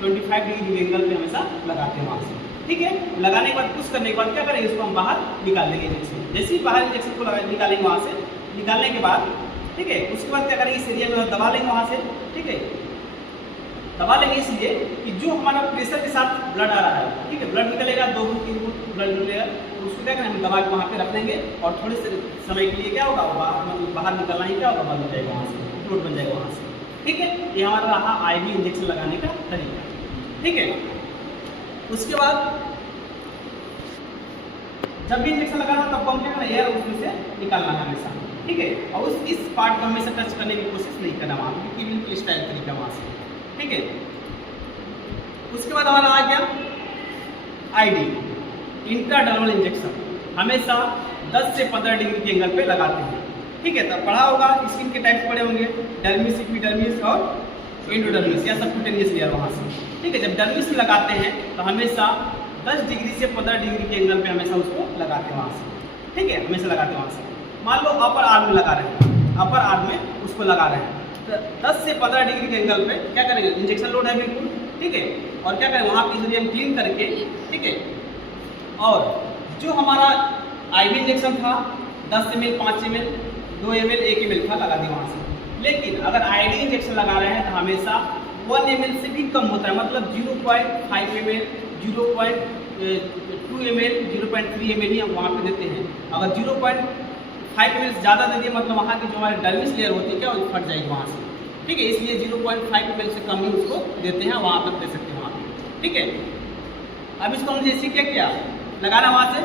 25 degree के angle पे हमेशा लगाते हैं वहाँ से। ठीक है, लगाने के बाद पुश करने के बाद क्या करेंगे, इसको हम बाहर निकाल लेंगे इंजेक्शन। जैसे ही बाहर इंजेक्शन को निकालेंगे वहाँ से, निकालने के बाद ठीक है, उसके बाद क्या करेंगे, इस एरिया में दबा लेंगे वहाँ से। ठीक है, दबा लेंगे इसलिए कि जो हमारा प्रेशर के साथ ब्लड आ रहा है, ठीक है, ब्लड निकलेगा 2 फुट 3 फुट ब्लड निकलेगा, तो उसको क्या करेंगे, हम दबा के वहाँ पे रख देंगे और थोड़े से समय के लिए क्या होगा, बाहर निकलना ही क्या होगा, बंद हो जाएगा वहाँ से, फ्लोट बन जाएगा वहाँ से। ठीक है, ये हमारा रहा IV इंजेक्शन लगाने का तरीका। ठीक है, उसके बाद जब भी इंजेक्शन लगाना हो तब हम क्या करना, एयर उसमें से निकालना है हमेशा। ठीक है, और इस पार्ट को हमेशा टच करने की कोशिश नहीं करना वहाँ, क्योंकि बिल्कुल स्टाइल तरीका वहाँ से। ठीक है, उसके बाद हमारा आ गया ID इंट्राडर्मल इंजेक्शन, हमेशा 10 से 15 डिग्री के एंगल पे लगाते हैं। ठीक है, तब पढ़ा होगा, स्किन के टाइप्स पढ़े होंगे, डर्मिस, एपिडर्मिस और एंडोडर्मिस या सबक्यूटेनियस लेयर वहाँ से। ठीक है, जब डर्मिस में लगाते हैं तो हमेशा 10 डिग्री से 15 डिग्री के एंगल पे हमेशा उसको लगाते हैं वहाँ से। ठीक है, हमेशा लगाते हैं वहाँ से। मान लो अपर आर्म में लगा रहे हैं, अपर आर्म में उसको लगा रहे हैं, तो 10 से 15 डिग्री के एंगल पे क्या करेंगे, इंजेक्शन लोड है बिल्कुल। ठीक है, और क्या करें, वहाँ पे इजीली हम क्लीन करके, ठीक है, और जो हमारा IV इंजेक्शन था 10 ml, 5 ml, 2 ml, 1 ml था, लगा दिया वहाँ से। लेकिन अगर ID इंजेक्शन लगा रहे हैं तो हमेशा 1 ml से भी कम होता है, मतलब 0.5 ml, 0.2 ml, 0.3 ml ही हम वहाँ पे देते हैं। अगर 0.5 ml ज़्यादा दे दिए मतलब वहाँ की जो हमारी डर्मिस लेयर होती है क्या, वो फट जाएगी वहाँ से। ठीक है, इसलिए 0.5 ml से कम ही उसको देते हैं, वहाँ तक दे सकते हैं वहाँ पे। ठीक है, अब इसको हम जैसे क्या किया, लगाना वहाँ से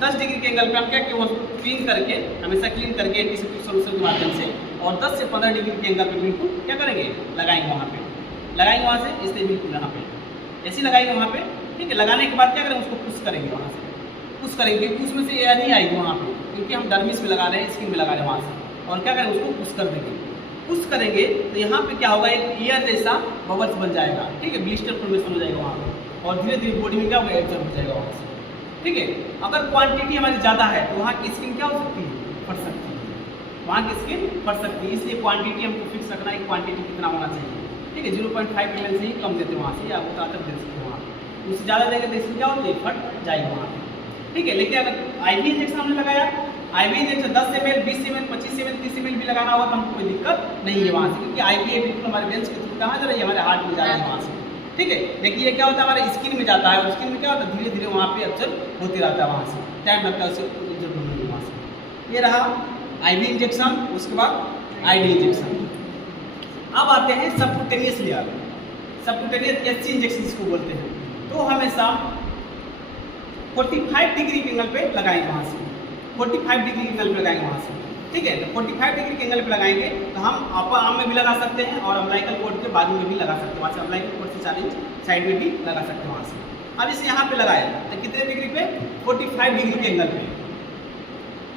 10 डिग्री के एंगल पे हम क्या किया, उसको क्लीन करके, हमेशा क्लीन करके एंटीसेप्टिक सॉल्यूशन के माध्यम से, और 10 से 15 डिग्री के एंगल पे बिल्कुल क्या करेंगे, लगाएंगे वहाँ पे, लगाएंगे वहाँ से, इसलिए बिल्कुल यहाँ पे ऐसे लगाएंगे वहाँ पे। ठीक है, लगाने के बाद क्या करेंगे, उसको पुश करेंगे वहाँ से, पुश करेंगे क्योंकि उसमें से एयर नहीं आएगी वहाँ पे, क्योंकि हम डर्मिस में लगा रहे हैं, स्किन में लगा रहे हैं वहाँ से, और क्या करेंगे, उसको पुश कर देंगे। पुश करेंगे तो यहाँ पे क्या होगा, एक एयर जैसा बबल्स बन जाएगा। ठीक है, ब्लिस्टर फॉर्मेशन हो जाएगा वहाँ पे, और धीरे धीरे बॉडी में क्या होगा, एब्जॉर्ब हो जाएगा वहाँ से। ठीक है, अगर क्वांटिटी हमारी ज़्यादा है तो वहाँ की स्किन क्या हो सकती है, फट सकती है, वहाँ की स्किन फट सकती है। इसलिए क्वांटिटी हमको फिक्स रखना है, क्वांटिटी कितना होना चाहिए। ठीक है, 0.5 ml से ही कम देते वहाँ से, या उतना तक दे सकते हैं वहाँ, उससे ज़्यादा देंगे तो स्किन क्या होती है, फट जाएगी वहाँ पे। ठीक है, लेकिन अगर IV इंजेक्शन हमने लगाया, IV injection 10 ml, 20 ml, 25 ml, 30 ml भी लगाना होगा तो हमको कोई दिक्कत नहीं है वहाँ से, क्योंकि IV बिल्कुल हमारे वेंस के थ्रू कहाँ जा रही है, हमारे हार्ट में जा रही है वहाँ से। ठीक है, देखिए ये क्या होता है, हमारे स्किन में जाता है, और स्किन में क्या होता है, धीरे धीरे वहाँ पे ऑब्जर्व होते रहता है, वहाँ से टाइम लगता है उसे ऑब्जर्व होने में वहाँ से। ये रहा IV इंजेक्शन, उसके बाद ID इंजेक्शन। अब आते हैं subcutaneous layer, subcutaneous SC injection इसको बोलते हैं। तो हमेशा 45 डिग्री के एंगल पे लगाएंगे वहाँ से, 45 डिग्री के एंगल पे लगाएंगे वहाँ से। ठीक है, तो 45 डिग्री के एंगल पे लगाएंगे तो हम अपर आर्म में भी लगा सकते हैं, और अम्बिलिकल कॉर्ड के बाजू में भी लगा सकते हैं, वहाँ से अम्बिलिकल कॉर्ड से 4 इंच साइड में भी लगा सकते हैं वहाँ से। अब इसे यहाँ पे लगाए तो कितने डिग्री पे, 45 डिग्री के एंगल पे।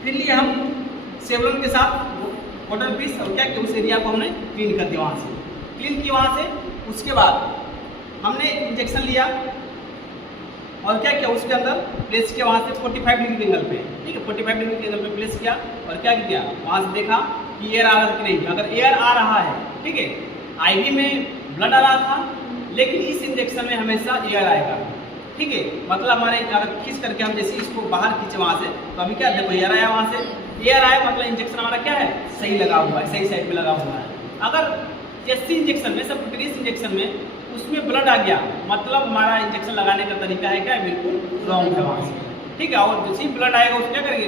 फिर लिए हम सेवलॉन के साथ वाटर पीस, और क्या कि उस एरिया को हमने क्लीन कर दिया वहाँ से, क्लीन किया वहाँ से। उसके बाद हमने इंजेक्शन लिया और क्या किया, उसके अंदर प्लेस किया वहाँ से 45 डिग्री के एंगल पे। ठीक है, 45 डिग्री के एंगल पे प्लेस किया, और क्या किया, वहाँ से देखा कि एयर आ रहा है कि नहीं। अगर एयर आ रहा है, ठीक है, IV में ब्लड आ रहा था, लेकिन इस इंजेक्शन में हमेशा एयर आएगा। ठीक है, मतलब हमारे अगर खींच करके हम जैसे इसको बाहर खींचे वहाँ से, तो अभी क्या देखो एयर आया वहाँ से, एयर आया मतलब इंजेक्शन हमारा क्या है, सही लगा हुआ है, सही साइड पे लगा हुआ है। अगर SC इंजेक्शन में, सबक्यूटेनियस इंजेक्शन में उसमें ब्लड आ गया, मतलब हमारा इंजेक्शन लगाने का तरीका है क्या, बिल्कुल रॉन्ग है वहाँ से। ठीक है, और जैसे ही ब्लड आएगा उसको क्या करेंगे,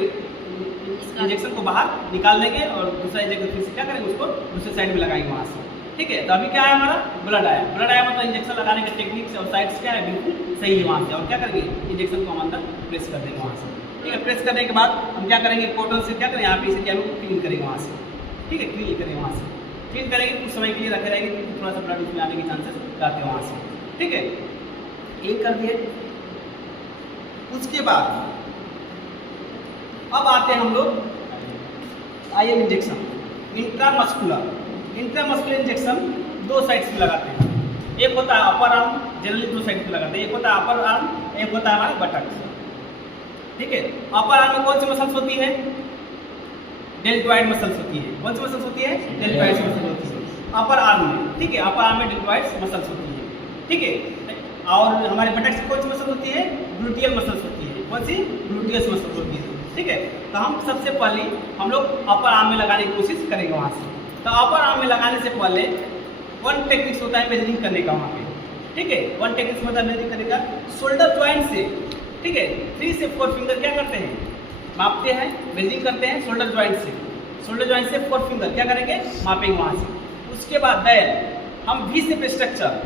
इंजेक्शन को बाहर निकाल देंगे, और दूसरा इंजेक्शन फिर से क्या करेंगे, उसको दूसरे साइड में लगाएंगे वहाँ से। ठीक है, तो अभी क्या है, हमारा ब्लड आया, ब्लड आया मतलब इंजेक्शन लगाने का टेक्निक से और साइड्स क्या है, बिल्कुल सही है वहाँ से। और क्या करेंगे, इंजेक्शन को हम अंदर प्रेस कर देंगे वहाँ से। ठीक है, प्रेस करने के बाद हम क्या करेंगे, कॉटन से क्या करें, यहाँ पे इसे क्या क्लीन करेंगे वहाँ से। ठीक है, क्लीन करेंगे वहाँ से, क्लीन करेंगे, कुछ समय के लिए रखे रहेंगे, क्योंकि थोड़ा सा ब्लड उसमें आने के चांसेस रहते हैं वहाँ से। ठीक है, एक कर दिए। उसके बाद अब आते हैं हम लोग IM injection, intramuscular. Intramuscular injection 2 side से लगाते हैं, एक होता है अपर आर्म, जनरली 2 साइड से लगाते हैं, एक होता है अपर आर्म, एक होता है हमारा बटक्स। ठीक है, अपर आर्म में कौन सी मसल्स होती है, डेल्टॉइड मसल्स होती है। कौन सी मसल्स होती है, डेल्टॉइड मसल्स होती है अपर आर्म में। ठीक है, अपर आर्म में डेल्टॉइड मसल्स होती है। ठीक है। और हमारे बटक्स की कौन सी मसल होती है? ग्लूटियल मसल्स होती है। कौन सी? ग्लूटियस मसल होती है, ठीक है। तो हम सबसे पहले हम लोग अपर आर्म में लगाने की कोशिश करेंगे वहाँ से। तो अपर आर्म में लगाने से पहले वन टेक्निक्स होता है मेजरिंग करने का वहाँ पे, ठीक है। वन टेक्निक्स होता है मेजरिंग करने का शोल्डर ज्वाइंट से, ठीक है। 3 से 4 फिंगर क्या करते हैं? मापते हैं, मेजरिंग करते हैं शोल्डर ज्वाइंट से। शोल्डर ज्वाइंट से 4 फिंगर क्या करेंगे? मापेंगे वहाँ से। उसके बाद देन हम वी शेप स्ट्रक्चर,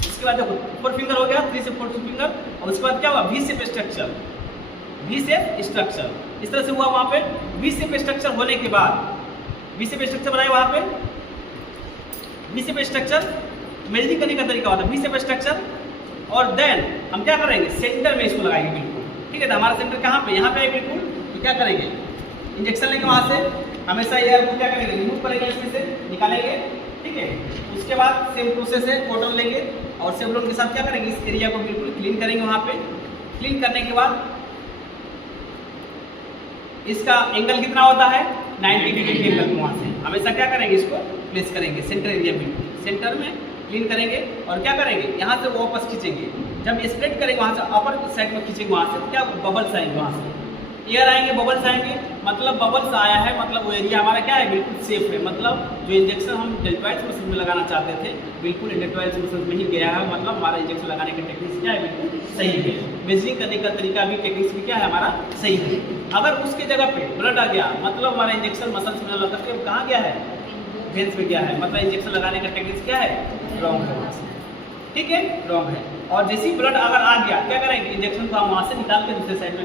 इसके बाद देखो 4 फिंगर हो गया, 3 से 4 फिंगर, और उसके बाद क्या हुआ? V shape structure. V shape structure इस तरह से हुआ वहाँ पे। वी शेप स्ट्रक्चर होने के बाद वी शेप स्ट्रक्चर बनाए वहाँ पे। वी शेप स्ट्रक्चर मेजरिंग करने का तरीका होता है वी शेप स्ट्रक्चर। और देन हम क्या करेंगे? सेंटर में इसको लगाएंगे बिल्कुल, ठीक है। तो हमारा सेंटर कहाँ पे? यहाँ पे है बिल्कुल। तो क्या करेंगे? इंजेक्शन लेंगे वहाँ से, हमेशा एयर को क्या करेंगे? रिमूव करेंगे, इसमें से निकालेंगे, ठीक है। उसके बाद सेम प्रोसेस है, कॉटन लेंगे और सेवलॉन के साथ क्या करेंगे? इस एरिया को बिल्कुल क्लीन करेंगे वहाँ पे। क्लीन करने के बाद इसका एंगल कितना होता है? 90 डिग्री एंगल। वहाँ से हमेशा क्या करेंगे? इसको प्लेस करेंगे सेंटर एरिया में, सेंटर में क्लीन करेंगे। और क्या करेंगे? यहाँ से वापस खींचेंगे। जब स्प्रेड करेंगे वहाँ से अपर साइड में खींचेंगे, वहाँ से क्या बबल्स आएंगे, वहाँ से एयर आएंगे, बबल्स आएंगे। मतलब बबल्स आया है मतलब वो एरिया हमारा क्या है? बिल्कुल सेफ है। मतलब जो इंजेक्शन हम डेल्टॉइड्स मसल में लगाना चाहते थे बिल्कुल डेल्टॉइड्स मसल में ही गया है। मतलब हमारा इंजेक्शन लगाने का टेक्निक्स क्या है? बिल्कुल सही है। मेजरिंग करने का तरीका भी टेक्निक्स भी क्या है? हमारा सही है। अगर उसके जगह पे ब्लड आ गया मतलब हमारा इंजेक्शन मसल्स में लगा करके कहाँ गया है? वेंस में गया है। मतलब इंजेक्शन लगाने का टेक्निक्स क्या है? रॉन्ग है, ठीक है, रॉन्ग है। और जैसे ही ब्लड अगर आ गया क्या करेंगे? इंजेक्शन को हम वहाँ से निकाल के दूसरे साइड में